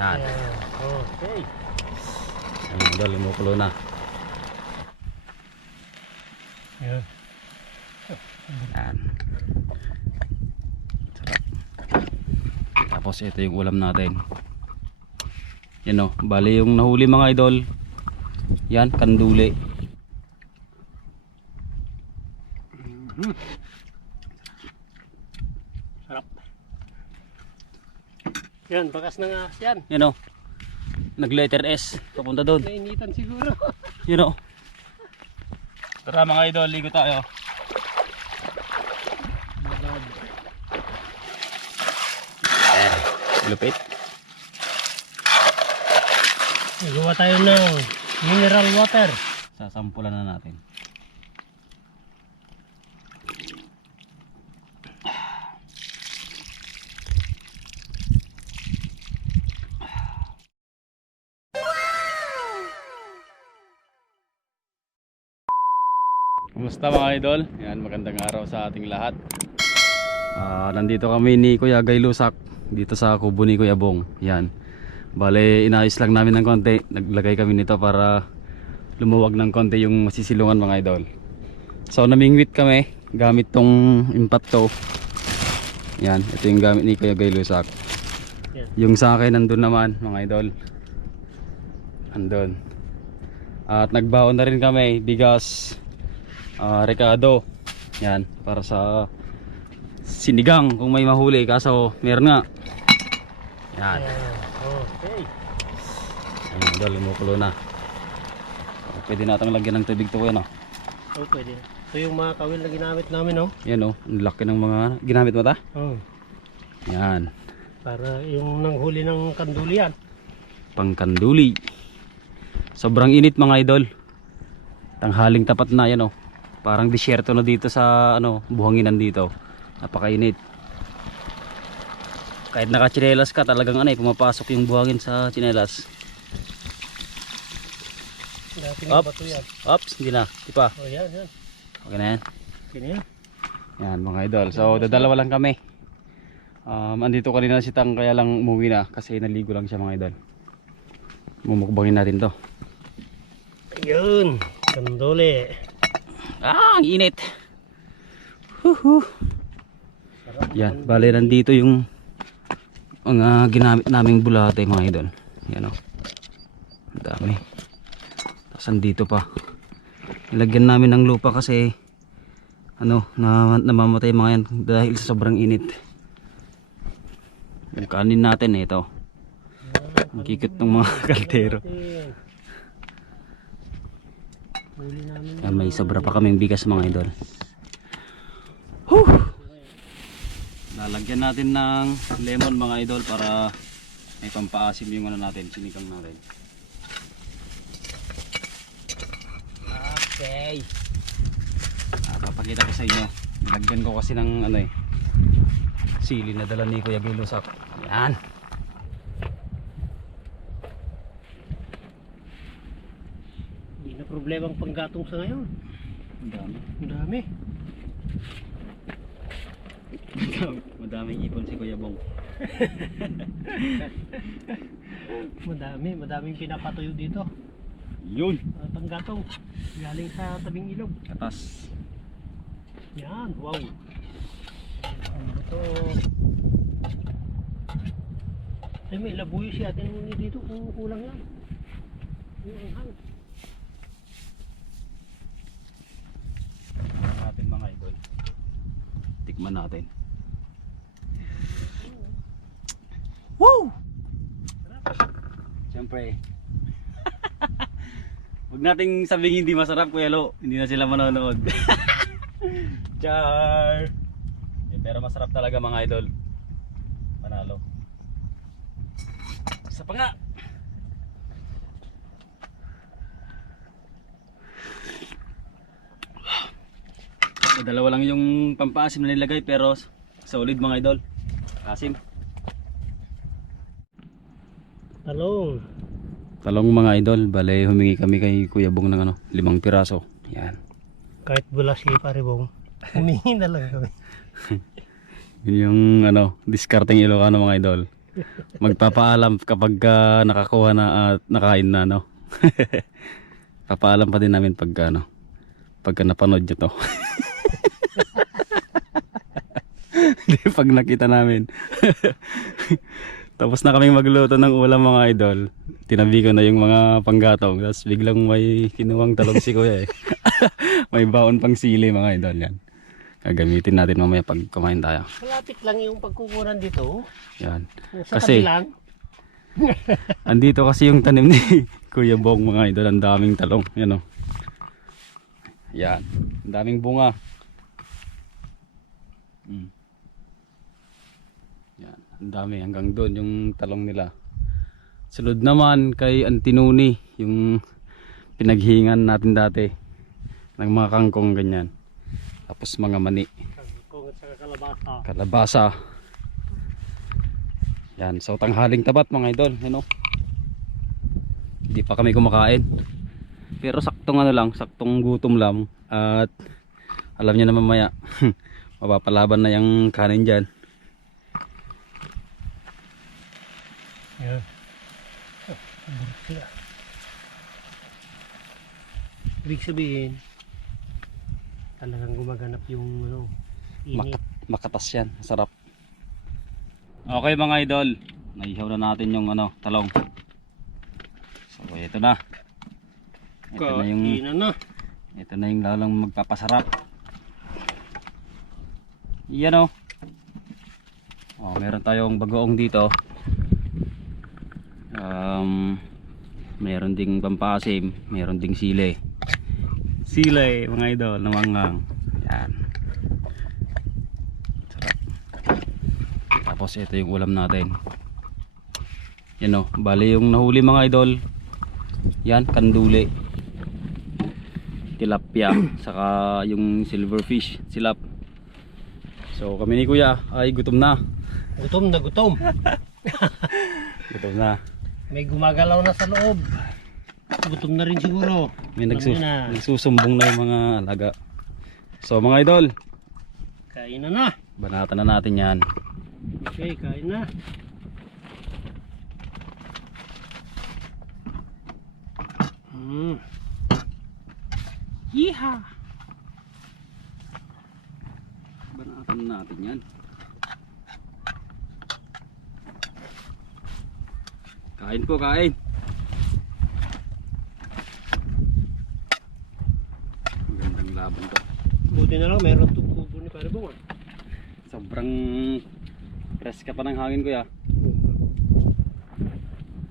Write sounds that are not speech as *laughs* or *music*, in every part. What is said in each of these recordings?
Yan. Okay. Ang idol, kumukulo na. Yan. Sarap. Tapos ito yung ulam natin. Yan o, bali yung nahuli mga idol. Yan, kanduli. Sarap. Yan, bakas na nga. Yan. Yan o. Nag letter S. Papunta doon. Nainitan siguro. *laughs* Yan o. Tara mga idol, ligo tayo. Eh, lupit. Nagawa tayo ng mineral water. Sasampulan na natin. Kumusta mga idol? Yan, magandang araw sa ating lahat. Ah, nandito kami ni Kuya Gay Lusak dito sa kubo ni Kuya Bong. Yan. Bale, inayos lang namin ng konti. Naglagay kami nito para lumuwag ng konti yung masisilungan mga idol. So, namingwit kami gamit tong impacto. Yan, ito yung gamit ni Kuya Gay Lusak. Yan. Yung sa akin nandun naman mga idol. Andun. At nagbaon na rin kami bigas ah rekado. Yan, para sa sinigang kung may mahuli kaso meron nga. Yan. Okay. Ayun, idol, lumukulo na. Pwede natang lagyan ng tubig to kuya no. Oh, pwede. Ito yung mga kawil na ginamit namin, oh. Yan oh, ang laki ng mga ginamit mo ta. Oh. Yan, Para yung nanghuli ng kandulian. pangkanduli. Sobrang init mga idol. Tanghaling tapat na yan oh. Parang disyerto na dito sa ano, buhanginan dito. Napakainit. Kahit naka-tsinelas ka, talagang ano eh, pumapasok yung buhangin sa bato yan. Ops, hindi na. Di pa. Oh, yan, yan. Okay na yan. Kini yan. Yan mga idol. So dadalawa lang kami. Um, andito kanina si Tang kaya lang umuwi na kasi naligo lang siya mga idol. Mumukbangin natin to. Ayun. Kanduli. Ah, ang init. Huhu. Yan, bale nandito yung mga ginamit naming bulate mga idol. Yan o. Ang dami. Tapos andito pa. Nilagyan namin ng lupa kasi ano, na, namamatay mga yan dahil sa sobrang init. Yung kanin natin eh, ito. Ang kikit ng mga *laughs* kaldero. Ayan. Huli namin. Yan, may sobra pa kaming bigas mga idol. Whew! Lalagyan natin ng lemon mga idol para may pampaasim yung ano natin, sinikang natin. Okay. Ah, papakita ko sa inyo. Nilagyan ko kasi ng ano eh, sili na dala ni Kuya Gilusak. Yan. Hindi na problema ang panggatong sa ngayon. Ang dami. Ang dami. *laughs* Madaming ipon si Kuya Bong. *laughs* Madami. Madaming pinapatuyo dito. Yun. Uh, panggatong. Galing sa tabing ilog. Katas. Yan. Wow. Ano to? Ay, may labuyo si nung dito kung kulang yan. Yung anghang. natin mga idol tikman natin. Woo! Siyempre. Huwag nating sabihin hindi masarap Kuya Lo. Hindi na sila manonood. *laughs* Char! Eh, Pero masarap talaga mga idol. Panalo. Isa pa nga So, dalawa lang yung pampaasim na nilagay pero solid mga idol. Asim. Talong. Talong mga idol, bale humingi kami kay Kuya Bong ng ano, limang piraso. Yan. Kahit bula si Paribong. *laughs* Humingi na lang kami. *laughs* Yun yung ano, discarding Ilocano mga idol. magpapaalam kapag ah, nakakuha na at nakain na no. *laughs* Papaalam pa din namin pag ano pagka napanood nyo to. Hindi *laughs* pag nakita namin. *laughs* Tapos na kaming magluto ng ulam mga idol. Tinabi ko na yung mga panggatong. Tapos biglang may kinuwang talong si kuya eh. *laughs* may baon pang sili mga idol yan. Gagamitin natin mamaya pag kumain tayo. Malapit lang yung pagkukunan dito. Yan. Sa Kasi- tabi lang. Andito kasi yung tanim ni Kuya Bong mga idol. Ang daming talong. Yan o. Yan. Ang daming bunga. Mm. Ang dami. Hanggang doon yung talong nila. Sunod naman kay Antinuni. Yung pinaghingan natin dati. Ng mga kangkong ganyan. Tapos mga mani. Kung at saka kalabasa. Kalabasa. Yan, so tanghaling tapat mga idol, you know. Hindi pa kami kumakain. Pero saktong ano lang, saktong gutom lang at alam niyo na mamaya *laughs* mapapalaban na yung kanin diyan. Yan. Oh. Ibig sabihin, talagang gumaganap yung ano, init. Makatas yan, sarap. Okay mga idol, naihaw na natin yung ano, talong. So ito na. Ito na yung na. Ito na yung lalong magpapasarap. Yan o. Oh, meron tayong bagoong dito. Um, meron ding pampasim, meron ding sile. Sile, mga idol, namangang. Yan. Sarap. Tapos ito yung ulam natin. Yan o, bali yung nahuli mga idol. Yan, kanduli tilapia *coughs* saka yung silverfish silap so kami ni kuya ay gutom na Gutom na gutom. *laughs* gutom na May gumagalaw na sa loob. Gutom na rin siguro. may nagsus na. nagsusumbong na yung mga alaga so mga idol Kain na na. banatan na natin yan Okay, kain na. Mm. Yeeha! banatan na natin yan kain po kain magandang laban to Buti na lang meron itong kubo ni Pare Bong. sobrang fresh ka pa ng hangin kuya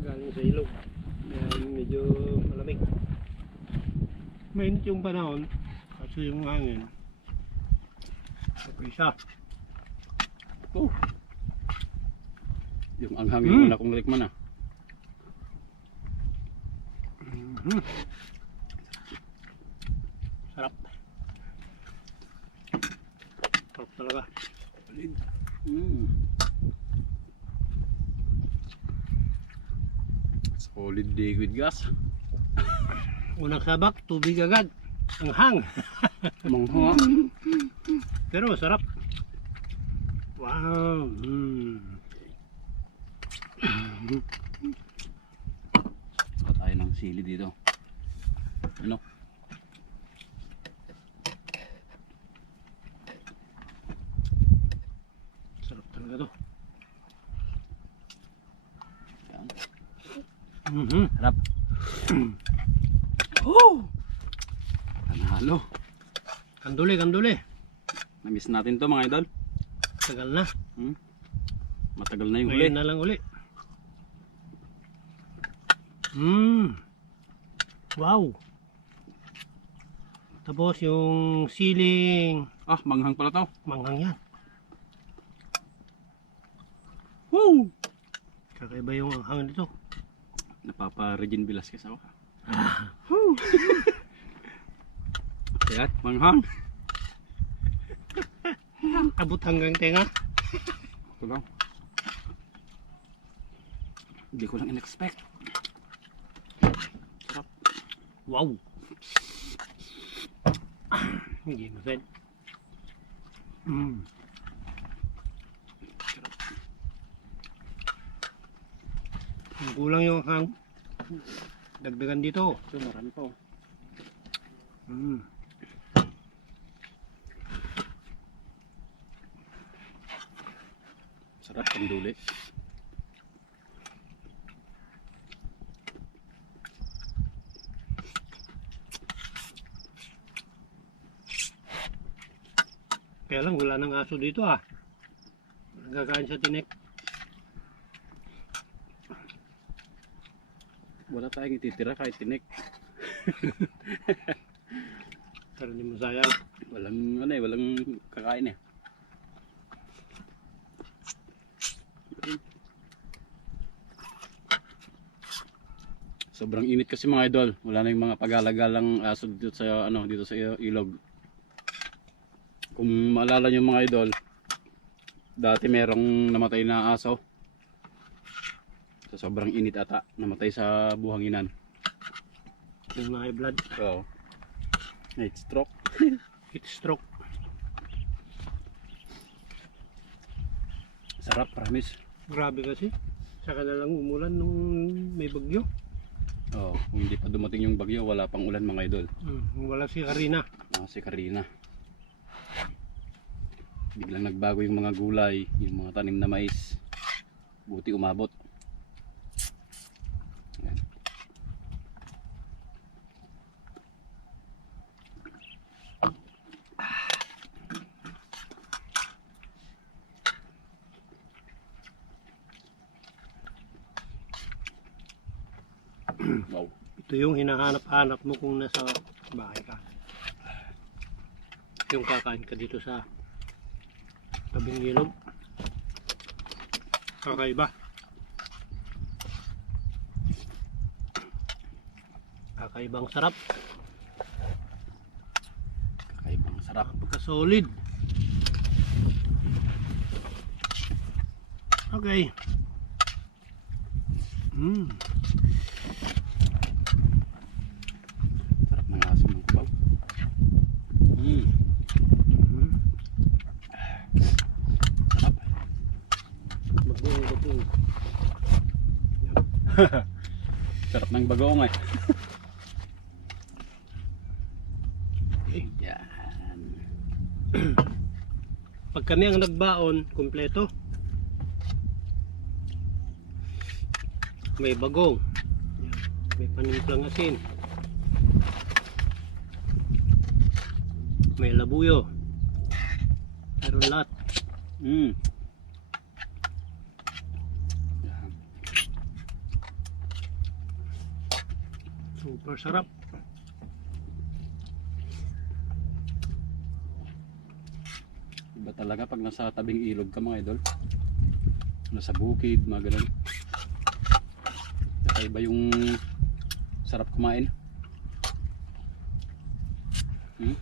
Galing sa ilog. Kaya medyo malamig. Mainit yung panahon. Kaso yung hangin. Okay siya. Oh. Yung anghang Mm. yung una kong likman ah. Mhm. Sarap. Sarap talaga. Mm. Solid liquid gas. Unang sabak, tubig agad. Ang hang. *laughs* Mangha. Pero masarap. Wow. Mm. Saka tayo ng sili dito. Ano? Sarap talaga to. Yan. Mhm. Harap. oh! Panalo. Kanduli, kanduli. Namiss natin to mga idol. Tagal na. Hmm? Matagal na yung huli. Ngayon na lang uli. Mmm. Wow. Tapos yung siling Ah, manghang pala to. manghang yan. Woo! Kakaiba yung anghang nito. Napapa Regine Velasquez ako. *laughs* Kaya, manghang. Abot hanggang tenga. Ito lang. Hindi ko lang in-expect. Wow. Hindi mo said. Mm. Yung kulang yung hang. Dagdagan dito. Ito, marami pa oh. Mm. Sarap ang duli. Kaya lang wala nang aso dito ah. Nagkakain sa tinik. Wala tayong ititira kahit tinik. *laughs* Pero hindi masayang. Walang ano eh, walang kakain eh. Sobrang init kasi mga idol. Wala na yung mga pag-alagalang aso dito sa ano dito sa ilog. Kung maalala niyo mga idol, dati merong namatay na aso. Sa sobrang init ata, namatay sa buhanginan. Yung mga blood. So, heat stroke. *laughs* Heat stroke. Sarap, promise. Grabe kasi. Saka na lang umulan nung may bagyo. Oh, kung hindi pa dumating yung bagyo, wala pang ulan mga idol. Mm, wala si Karina. Ah, si Karina. Biglang nagbago yung mga gulay, yung mga tanim na mais. Buti umabot. Ayan. wow. Ito yung hinahanap-hanap mo kung nasa bahay ka. Yung kakain ka dito sa tabing ilog. Kakaiba. Kakaibang sarap. Kakaibang sarap. Napaka-solid. Okay. Mm. Sarap ng asim ng kubaw. Mm, Mm. sarap. Magbuong magbuong. Sarap ng bagoong eh. Yan. Pag kami ang nagbaon, kumpleto. May bagong. May panimplang asin. May labuyo. Meron lahat. Mm. Super sarap. Iba talaga pag nasa tabing ilog ka mga idol. Nasa bukid, mga ganun. Kakaiba yung sarap kumain. Hmm?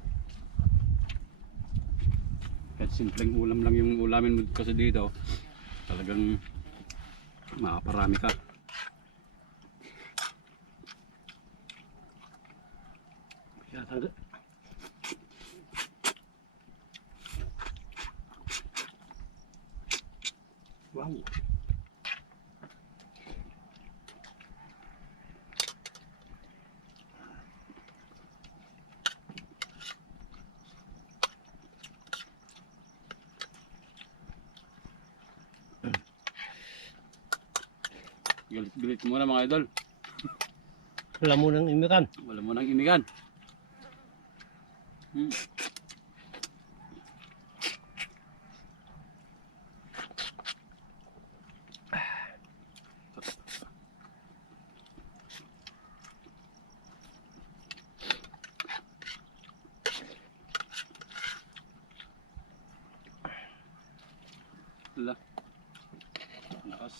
Kahit simpleng ulam lang yung ulamin mo kasi dito, talagang makaparami ka. Tangga. Wow. Galit-galit muna mga idol. Wala mo nang imikan. Wala mo nang imigan. Hmm. Wala. Lakas.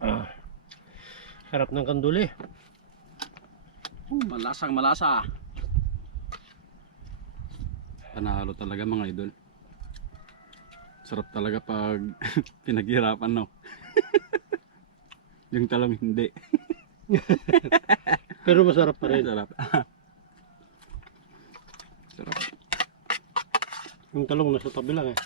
Ah. Sarap ng kanduli. Malasang malasa. Panalo talaga mga idol. Sarap talaga pag *laughs* pinaghirapan no. *laughs* Yung talong hindi. *laughs* Pero masarap pa rin. Sarap. Sarap. Yung talong nasa tabi lang eh.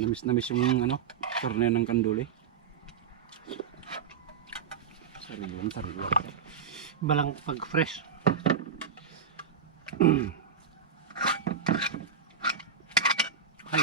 Namiss na miss yung ano, karne ng kanduli. Sariwan, sariwan. Balang pag fresh. *clears throat* Ay.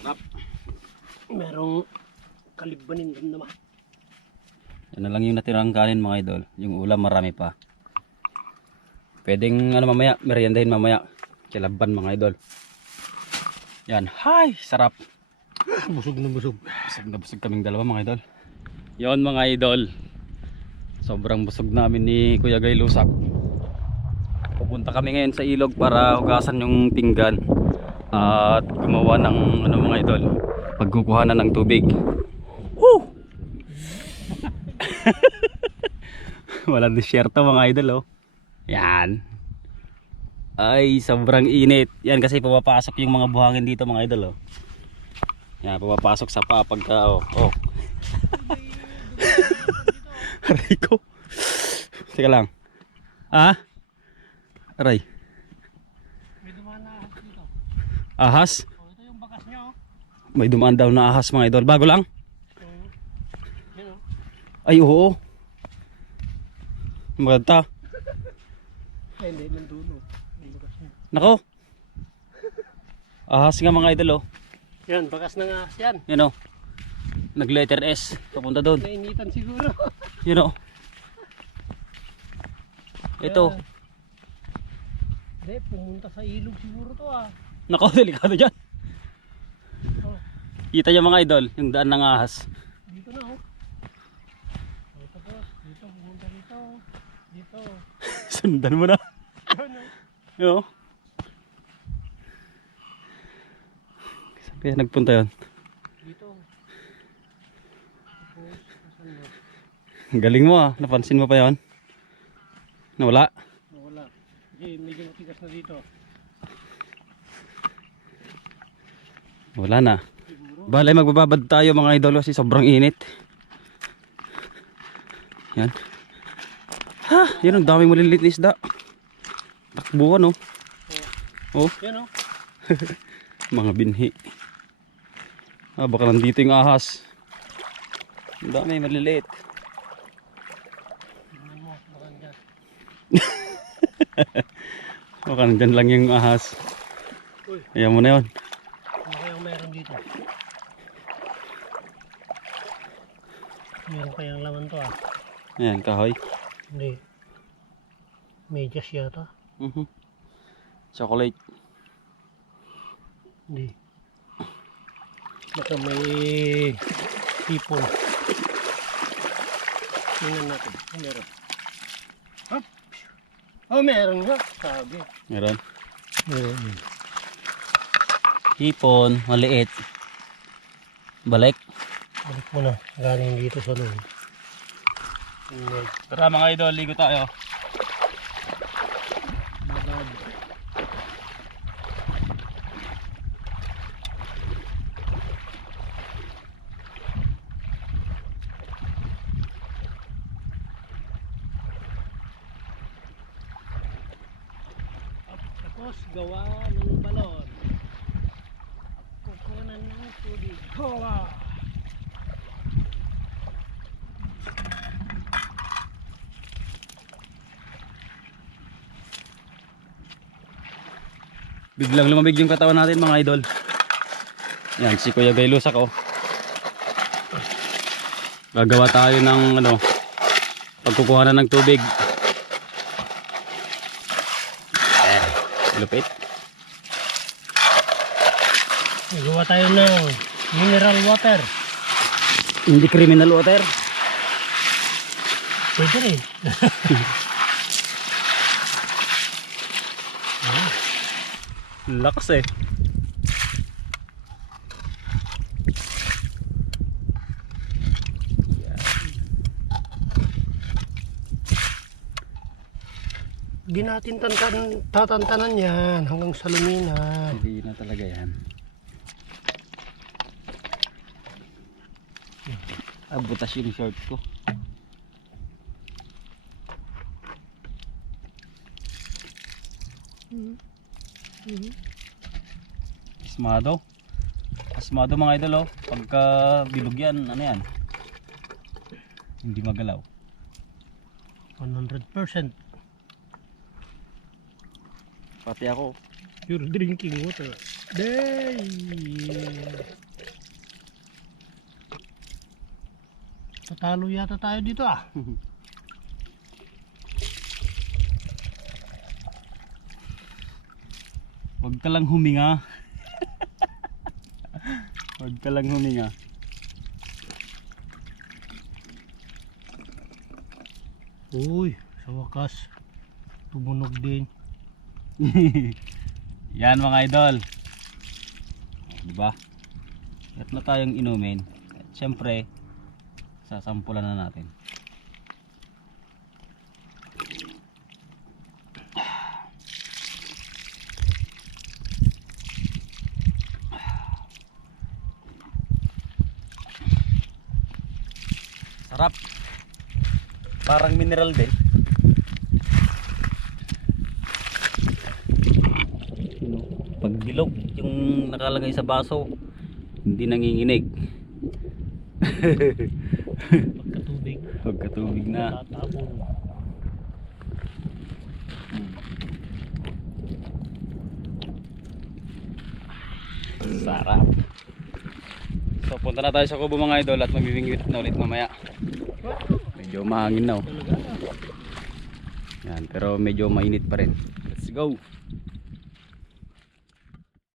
Sarap. Merong kalibanin din naman. Yan na lang yung natirang kanin mga idol. Yung ulam marami pa. Pwedeng ano mamaya, meriendahin mamaya. Kilaban mga idol. Yan. Hi! Sarap. *sighs* Busog na busog. Busog na busog kaming dalawa mga idol. Yon mga idol. Sobrang busog namin ni Kuya Gay Lusak. Pupunta kami ngayon sa ilog para hugasan yung pinggan at gumawa ng ano mga idol, pagkukuhanan ng tubig. Woo! *laughs* Walang disyerto mga idol oh. Yan. Ay, sobrang init. Yan kasi pumapasok yung mga buhangin dito mga idol oh. Yan, pumapasok sa paa pagka oh. oh. *laughs* Aray ko. Teka lang. Ah? Aray. May dumaan na ahas dito. Ahas? Ito yung bakas niya oh. May dumaan daw na ahas mga idol. Bago lang? Ay, oo. Maganda. Ay, hindi, niya. Nako. Ahas nga mga idol oh. Yan, bakas ng ahas yan. Yan oh. Nag letter S. Papunta doon. Nainitan siguro. *laughs* Yan oh. Ito. Hindi, pumunta sa ilog siguro to ah. Nako, *laughs* delikado dyan. Oh, Kita niyo mga idol, yung daan ng ahas. dito na oh. Dito, pumunta dito. Dito. *laughs* Sundan mo na. *laughs* Yo. Kaya nagpunta yon. Dito. Galing mo ah. Napansin mo pa yon. Nawala. Nawala. Hindi, medyo matigas na dito. Wala na. Siguro. Balay magbababad tayo mga idol kasi sobrang init. Yan. Ha, yan ang daming maliliit na isda. Takbuhan oh. Oh, Yan oh. *laughs* mga binhi. Ah, baka nandito yung ahas. Ang dami maliliit. Baka dyan. Baka nandyan lang yung ahas. Ayan mo na yun. Ano meron dito? Meron kayang laman to ah. Ayan, kahoy. Hindi. Medyas yata. Mhm. Chocolate. Hindi. Baka may hipon. Tingnan natin. Kung meron. Hop! Oh, meron nga. Sabi. Meron. Meron. Hipon, maliit. Balik. Balik mo na. Galing dito sa loob. Tara mga idol, ligo tayo. Bagad. Tapos gawa ng balon. Kukunan ng tubig. Gawa! Biglang lumamig yung katawan natin mga idol. Yan, si Kuya Gay Lusak oh. Gagawa tayo ng ano, pagkukuha na ng tubig. Eh, lupit. Gawa tayo ng Mineral water. Hindi criminal water. Pwede rin. *laughs* Lakas eh. Di natin tantan, tatantanan yan hanggang sa luminan. Hindi na talaga yan. Ah, butas yung short ko. Asmado. Asmado mga idol oh. Pagka bilog yan, ano yan? Hindi magalaw. 100%. Pati ako. Pure drinking water. Day! Tatalo yata tayo dito ah. *laughs* Huwag ka lang huminga. Huwag ka lang huminga. Uy, sa wakas. Tumunog din. *laughs* Yan mga idol. Di ba? At na tayong inumin. At syempre, sasampulan na natin. Sarap. Parang mineral din. pag bilog yung nakalagay sa baso hindi nanginginig Pagkatubig. pagkatubig na sarap so punta na tayo sa kubo mga idol at magbibingwit na ulit mamaya medyo mahangin na oh. Talaga. yan pero medyo mainit pa rin let's go